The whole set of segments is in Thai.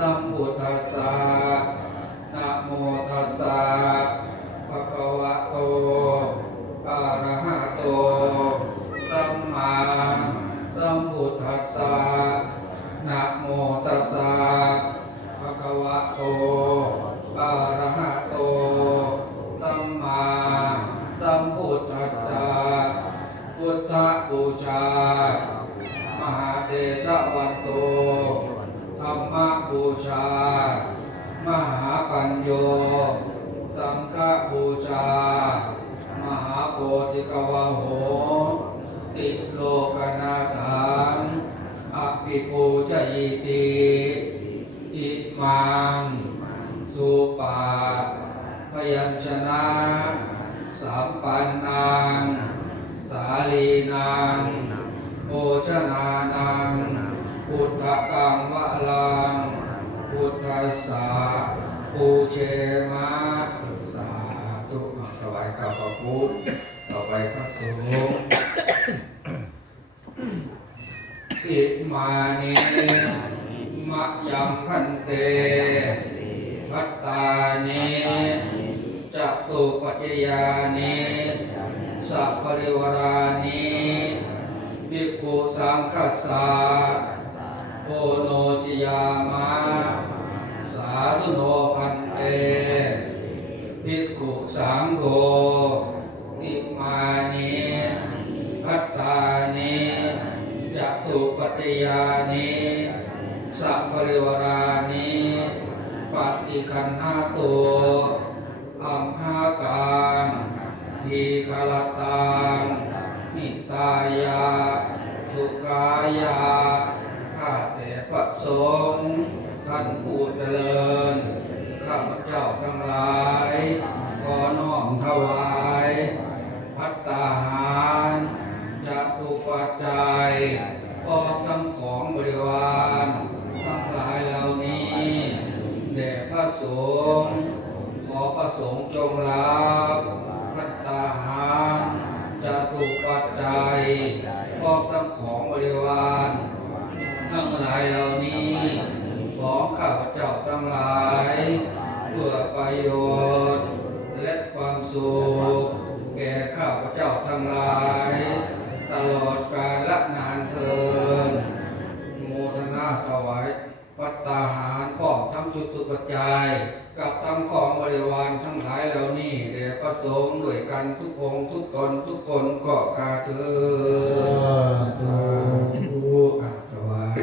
สัมพุ ชนานังพุทธกังวะลังพุทธัสสะปูเชมะสาธุถวายข้าวพระพุทธต่อไปพระสงฆ์อิมานิมะยังพันเต ข้าสา ละนานเทินโมทนาถวายปัตตาหารพร้อมทั้งจุตุปัจจัย กับทั้งของบริวารทั้งหลายเหล่านี้แด่ประสงค์ด้วยกันทุกองทุกตนทุกคนก็กาเถิน สาธุ อะถวาย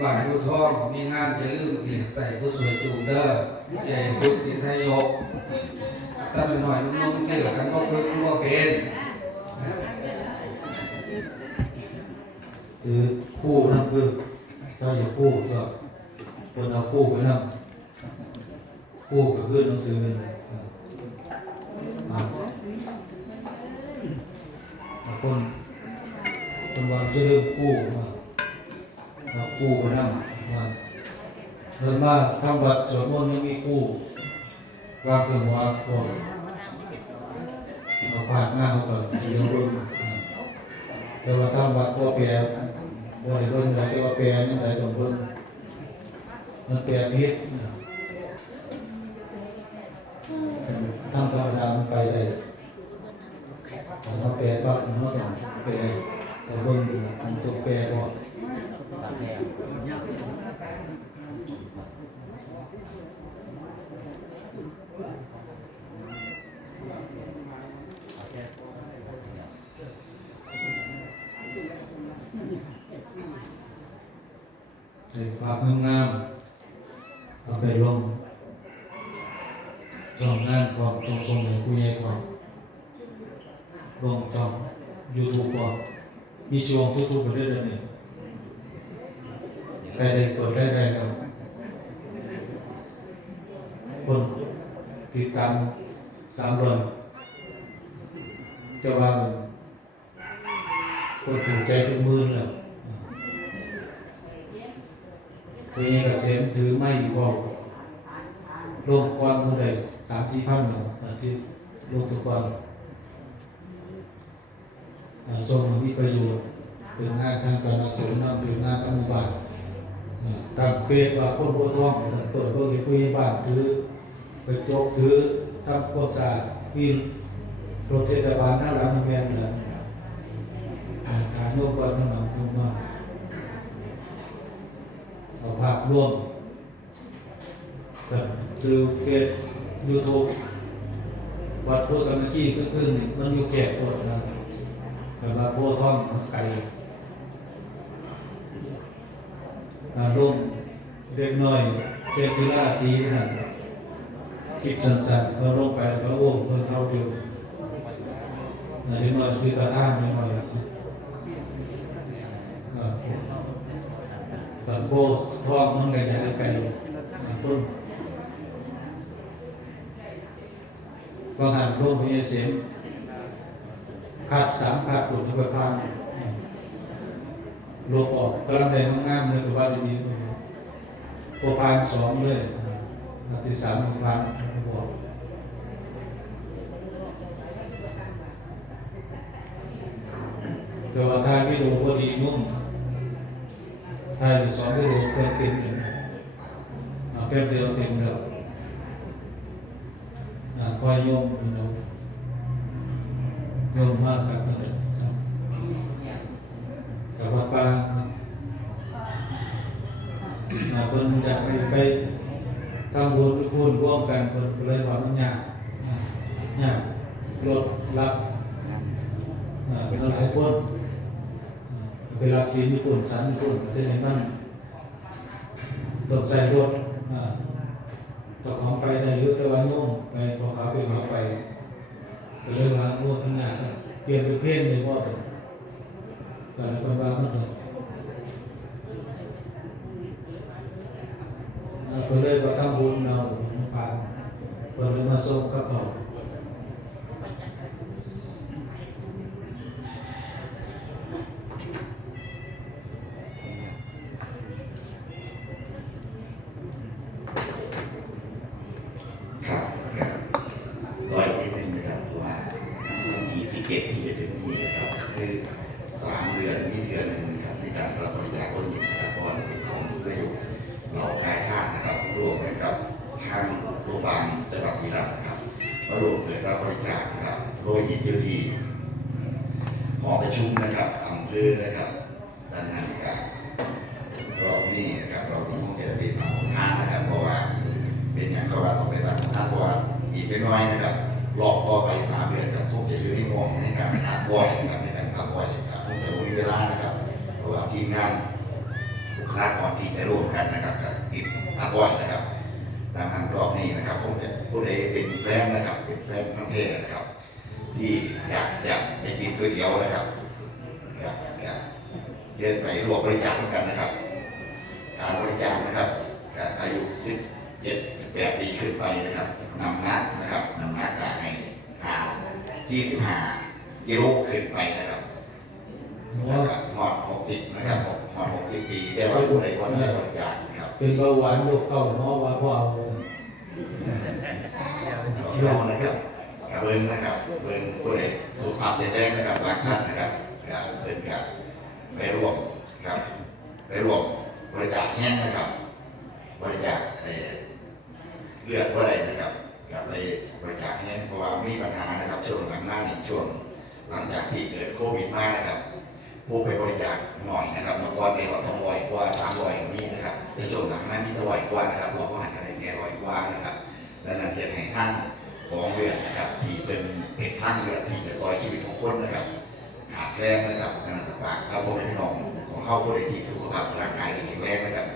บ้านผู้ทองมีงานจะลืมเกลียใส่ผู้สวยจูงเด้อใจพุทธนิทายกถ้าเป็นหน่อย นุ่มๆที่หลังก็พึ่งก็เป็นถือคู่นั่นคือถ้าอย่าคู่ก็คนเอาคู่ไปนั่งคู่ก็คือหนังสือนี่อ่าอ่าคนคนวางจะเริ่มคู่มาเอาคู่ไปนั่งมาเดินมาทำวัดสวดมนต์ยังมีคู่วางเครื่องวางก่อน เอาผ่านหน้าเขาก่อนเดี๋ยวเบิ่งอ่าแต่ว่าทำวัดพ่อแปรบ่ได้เบิ่งแล้วแต่ว่าแปรยังไงต้องเบิ่งมันแปรพิษทำธรรมดามันไปได้แต่เราแปรก็มันต้องแปรต้องเบิ่งดูมันตัวแปรบ่ ใส่ภาพงามเอาไปลงจองงานก่อนต้องส่งให้ผู้ใหญ่ก่อนลงจองยูทูบก่อนมีช่วงยูทูบไปเรื่อยๆนี่ใครได้เปิดได้ได้ครับคนติดตามสามร้อยจะว่ามันคนถูกใจเป็นหมื่นแล้ว ตัวเองเกษมถือไม่อยู่ว่าโลกกว้างมือใดสามสี่พันเนาะตามที่โลกตัวกว้างไอ้อ่าทรงมีประโยชน์เป็นงานทางการศึกษาเป็นงานทางบ้านตามเฟซว่าคนบัวทองเปิดเบิ่งให้ผู้ใหญ่บ้านถือไปจกถือทำความสะอาดมีรถเทศบาลหน้าร้านแมนแล้วนะครับอ่าทางโยกก่อนทั้งหลังมาก เอาภาพร่วมกับซื้อเฟซยูทูบวัดโพสามัคคีก็คือมันอยู่แขกตัวนะแต่ว่าโพธิ์ทองมันไกลอารมณ์เด็กน้อยเจ้ากีฬาสีนั่นคลิปสั้นๆก็ลงไปก็โอ้เพิ่นเขาเดียวเด็กน้อยซื้อกระท่าไม่น้อยอะก็ก็ โพธิ์ทองมันก็จะไกลอ่ต้นบางหันร่วมพยาเสียงขาดสามขาดปุ่นทุกประการรวมออกกำลังแดงงามเลยกับว่าดีๆตัวพานสองเลยอันที่สามตัวพานบอกแต่ว่าทายวิดีโอก็ดีนุ่ม ทายสองวิดีโอเคยเต็มเลยเอาแป๊บเดียวเต็มแล้วอ่าคอยโยมเราโยม มากกับอะไรครับกับว่าป้าครับอ่าเพิ่นอยากไปไปทำบุญไปพูดร่วมกันเพิ่นก็เลยว่ามันยากอ่ายากรถรับอ่าเป็นหลายคนอ่าไปรับศีลญี่ปุ่นสันญี่ปุ่นประเทศไหนมันต้องใส่รถอ่า เจ้าของไปได้อยุตะวันนุ่มไปพอเขาไปเขาไปก็เลยว่าโอ้ทั้งงานเปลี่ยนไปเพ่นเลยว่าตัวก็เลยเป็นว่ามันเลยอ่าก็เลยว่าทำบุญเราผ่านก็เลยมาส่งกระเป๋า ครับครับร้อยนิดนึงนะครับเพราะว่า สิบเจ็ดที่จะถึงนี้นะครับคือสามเดือนนี่เดือนหนึ่งนะครับในการรับบริจาคโลหิตนะครับเพราะว่าเป็นของประโยชน์เหล่ากาชาตินะครับร่วมกันกับทางโรงพยาบาลจังหวัดบุรีรัมย์นะครับมารวมเปิดรับบริจาคนะครับโลหิตเดียวดีหอประชุมนะครับอำเภอนะครับ อัดบ่อยนะครับในการทำบ่อยครับคงจะมีเวลานะครับเพราะว่าทีมงานบุคลากรที่ได้ร่วมกันนะครับกับติดอัดบ่อยนะครับดังนั้นรอบนี้นะครับผมจะผู้ใดเป็นแฟนนะครับ เป็นแฟนทั้งเทศนะครับ ที่อยากอยากไปกินก๋วยเตี๋ยวนะครับอยากอยากเชิญไปร่วมบริจาคกันนะครับ การบริจาคนะครับอายุสิบเจ็ดสิบแปดปีขึ้นไปนะครับนำนักนะครับนำนักการให้ห้าสี่สิบห้า กิโลขึ้นไปนะครับแล้วก็หอดหกสิบนะครับหอดหกสิบปี แต่ว่าผู้ใดว่าจะได้บริจาคนะครับ เป็นเบาหวานโรคเก่าเนาะว่าพ่อเอาพี่น้องนะครับกับเบิ้งนะครับเบิ้งผู้ใดสุขภาพแข็งแรงนะครับบางท่านนะครับกับเบิ้งกับไปร่วมครับ ไปร่วมบริจาคแห้งนะครับ บริจาคเอ่อเลือดว่าอะไรนะครับกับไปบริจาคแห้งเพราะว่ามีปัญหานะครับช่วงหลังหน้านี่ช่วง หลังจากที่เกิดโควิดมานะครับ ผู้ไปบริจาคหน่อยนะครับมื่อก่อนเนี่ยก็สองร้อยกว่าสามร้อยก็มีนะครับในช่วงหลังนั้นมีแต่ร้อยกว่านะครับเราก็หันกันในแค่ร้อยกว่านะครับ และนั่นเทียนให้ท่านของเลือนะครับ ที่เป็นเป็นท่านเลือที่จะซอยชีวิตของคนนะครับ ขาดแรงนะครับนั่นต่างๆครับผมเป็นพี่น้องของเข้าผู้ใดที่สุขภาพร่างกายที่แข็งแรงนะครับ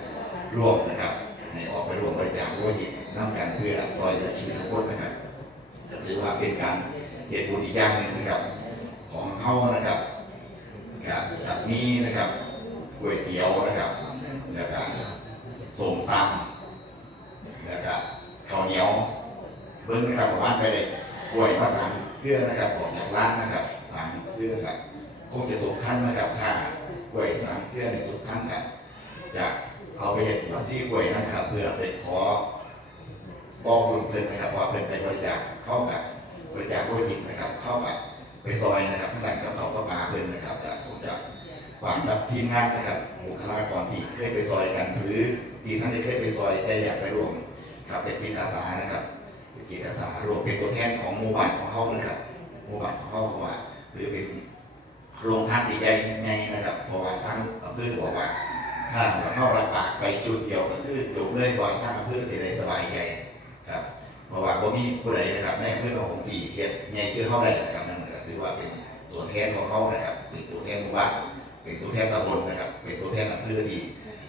ร่วมนะครับให้ออกไปร่วมบริจาคโลหิตน้ำกันเพื่อซอยเหลือชีวิตของคนนะครับถือว่าเป็นการเหตุบุญอีกอย่างหนึ่งนะครับ เฮานะครับกับจะมีนะครับก๋วยเตี๋ยวนะครับแล้วก็ส้มตำแล้วก็ข้าวเหนียวเบิ้งนะครับประมาไปเลยกล้วยมาสามเครื่องนะครับออกจากร้านนะครับสามเครื่องครับคงจะสุกท่านนะครับถ้ากล้วยสามเครื่องในสุกท่านครับจะเอาไปเห็นวัดซี่กล้วยนะครับเพื่อไปขอบอกบุญเพิ่นนะครับว่าเพิ่นไปบริจาคเข้ากับบริจาคโลหิตนะครับเข้ากับ ไปซอยนะครับทั้งนั้นกับเขาก็มาเพิ่นนะครับจะผมจะหวังกับทีมงานนะครับบุคลากรที่เคยไปซอยกัน หรือที่ท่านได้เคยไปซอยแต่อยากไปร่วมครับเป็นจิตอาสานะครับเป็นจิตอาสารวมเป็นตัวแทนของหมู่บ้านของเขานะครับหมู่บ้านของเขาว่าหรือเป็นโรงทานใหญ่ไงนะครับเพราะว่าทางอำเภอบอกว่าถ้าเข้ารับปากไปจุดเดียวก็คือจบเลยบ่อยทางอำเภอสิได้สบายใจครับเพราะว่าบ่มีผู้ใดนะครับในอำเภอของผมที่เฮ็ดใหญ่คือเฮาได้นะครับนั่น ถือว่าเป็นตัวแทนของเฮานะครับ เป็นตัวแทนหมู่บ้านเป็นตัวแทนตำบลนะครับ เป็นตัวแทนอำเภอที่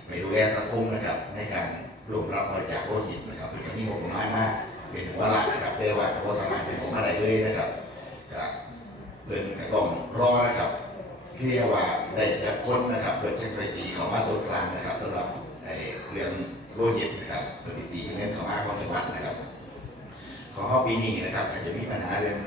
ไปดูแลสังคมนะครับ ในการรวมรับบริจาคโลหิตนะครับเป็นมีงบประมาณมากเป็นหัวหลักนะครับแต่ว่าจะบ่สมารเป็นของอะไรเลยนะครับก็เพิ่นก็ต้องรอนะครับเรียกว่าได้จะพ้นนะครับเปิดเช็คไฟตีเขามาส่วนกลางนะครับสำหรับเรื่องโลหิตนะครับเปิดตีเงินเขามาของจังหวัดนะครับ ของเขาปีนี้นะครับอาจจะมีปัญหาเรื่อง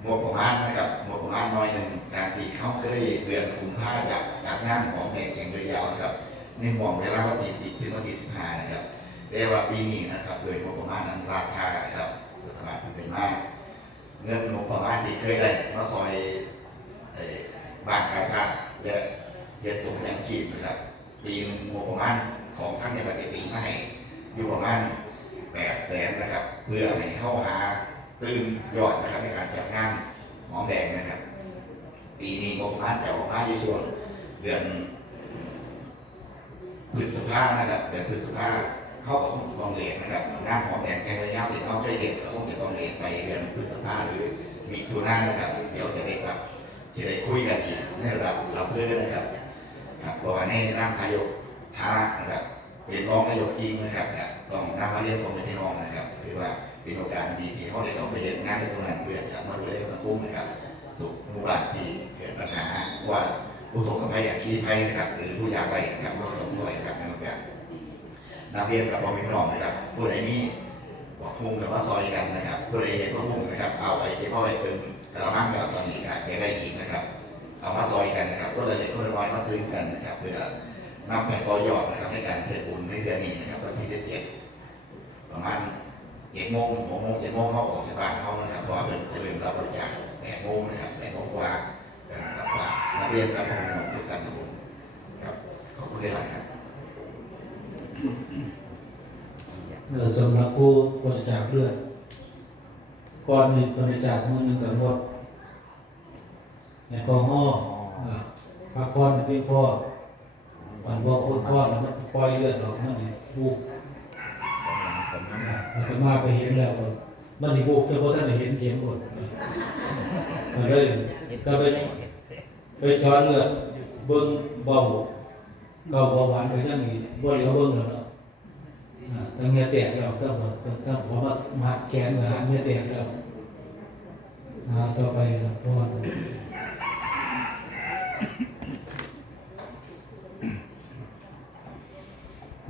ไอ้งบประมาณนะครับงบประมาณน้อยหนึ่งการที่เขาเคยเดือนกุมภาจากจากงานของแดงแข่งเรือยาวนะครับในหม่องเวลาวันที่สิบถึงวันที่สิบห้านะครับแต่ว่าปีนี้นะครับโดยงบประมาณนั้นราคานะครับรัฐบาลเป็นมาก เงินงบประมาณที่เคยได้มาซอยบ้านกาชาและเฮ็ดตุ่มยังชีพนะครับปีหนึ่งงบประมาณของทั้งในประเทศปีมาให้อยู่ประมาณแปดแสนนะครับ เพื่อให้เข้าหา ตื่นยอดนะครับในการจัดงานหอมแดงนะครับ ปีนี้งบประมาณจะออกมาในช่วงเดือนพฤษภานะครับเดือนพฤษภาเขาก็คงต้องเลทนะครับงานหอมแดงแข่ระยะที่เขาเคยเห็นก็คงจะต้องเลทไปเดือนพฤษภาหรือมีตุลานะครับ เดี๋ยวจะได้ครับที่ได้คุยกันอีกในระดับลำเพื่อนะครับครับเพราะว่าในร่างนายกท้านะครับเป็นรองนายกจริงนะครับก็ต้องนำมาเรียนผมเป็นพี่น้องนะครับถือว่า เป็นโอกาสดีที่เขาได้เข้าไปเห็นงานในตรงนั้นเพื่อจะมาดูแลสังคมนะครับทุกหมู่บ้านที่เกิดปัญหาว่าผู้ตกภัยอย่างที่ภัยนะครับ หรือผู้ยากไร้นะครับเราต้องช่วยนะครับในโอกาสนำเรียนกับพ่อแม่พี่น้องนะครับผู้ใดมีบอกมุ่งกับว่าซอยกันนะครับผู้ใดเห็นว่ามุ่งนะครับ เอาไปเก็บเอาไว้เป็นกระมังแล้วตอนนี้ก็เก็บได้อีกนะครับ เอามาซอยกันนะครับคนละเล็กคนละน้อยมาตื้นกันนะครับเพื่อนำไปต่อยอดนะครับในการเพิ่มบุญในเดือนนี้นะครับวันที่เจ็ดประมาณ เจ็ดโมงหกโมงเจ็ดโมงเขาออกจากบ้านเขานะครับเพราะว่าเป็นจะเริ่มรับบริจาคแปดโมงนะครับแปดโมงกว่านะครับว่านักเรียนกับพ่อแม่น้องทุกท่านทุกคนครับขอบคุณหลายครับสำหรับผู้บริจาคเลือดก่อนมีบริจาคมือหนึ่งกับงดแอลกอฮอล์พักผ่อนให้เพียงพอวันว่าคนพอแล้วมันปล่อยเลือดออกมัน นี่ฟูกอาตมาไปเห็นแล้วก็มันนี่ฟูกแต่พอท่านเห็นเข็มหมดมาเลยก็ไปไปช้อนเลือดเบิ้งเบาเกาเบาหวานไปยังนี่บ่เหลียวเบิ้งแล้วเนาะตั้งเงี้ยแตกแล้วตั้งหมดตั้งพอมามาแขนมาหาเงี้ยแตกแล้วต่อไปนะเพราะว่า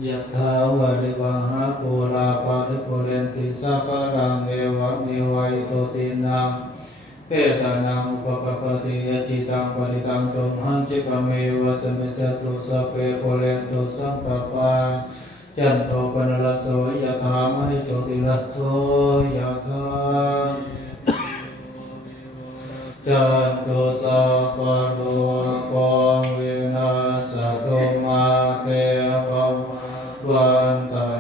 ยะถาวะริวหาปูราปาริปุเรนติสัพพะรังเอวะเมวัยโตตินังเปตานังอุปกปปติยจิตังปริตังตุมหังจิปเมวะสมิจตุสัพเพปุเรนตุสังกปปาจันโทปนลโสยะถามณิโชติลโสยะถาจันโทสัพพะโล ภ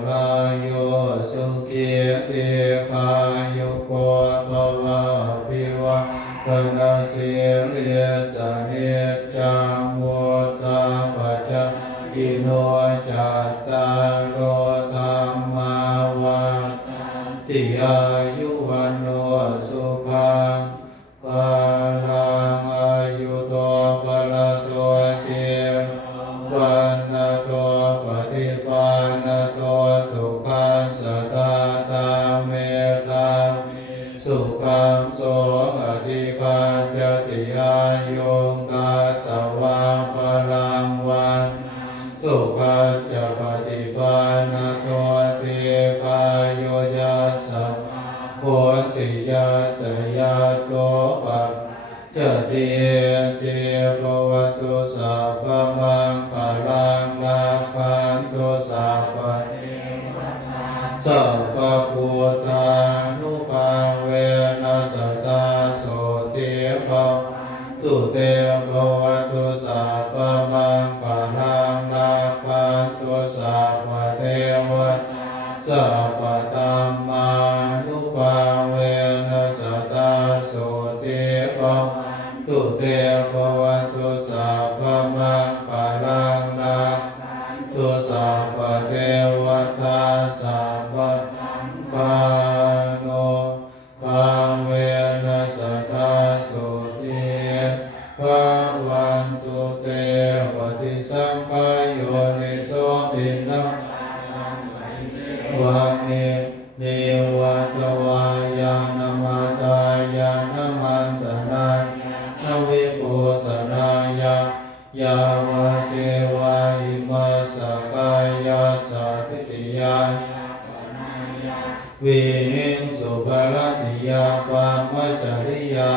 ทุกขัสสะตาตา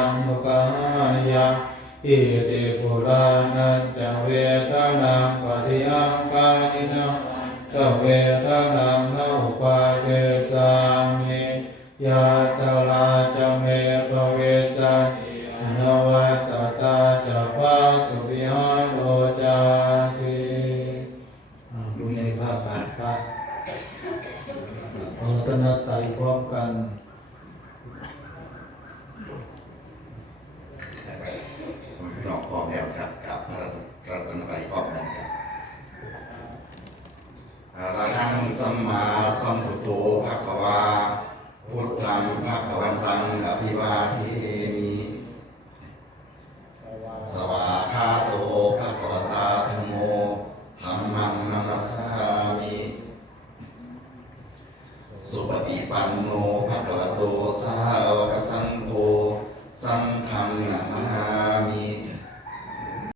งทุกายาอิติปุรานัจจเวทนาปฏิอังกานินังตเวทนา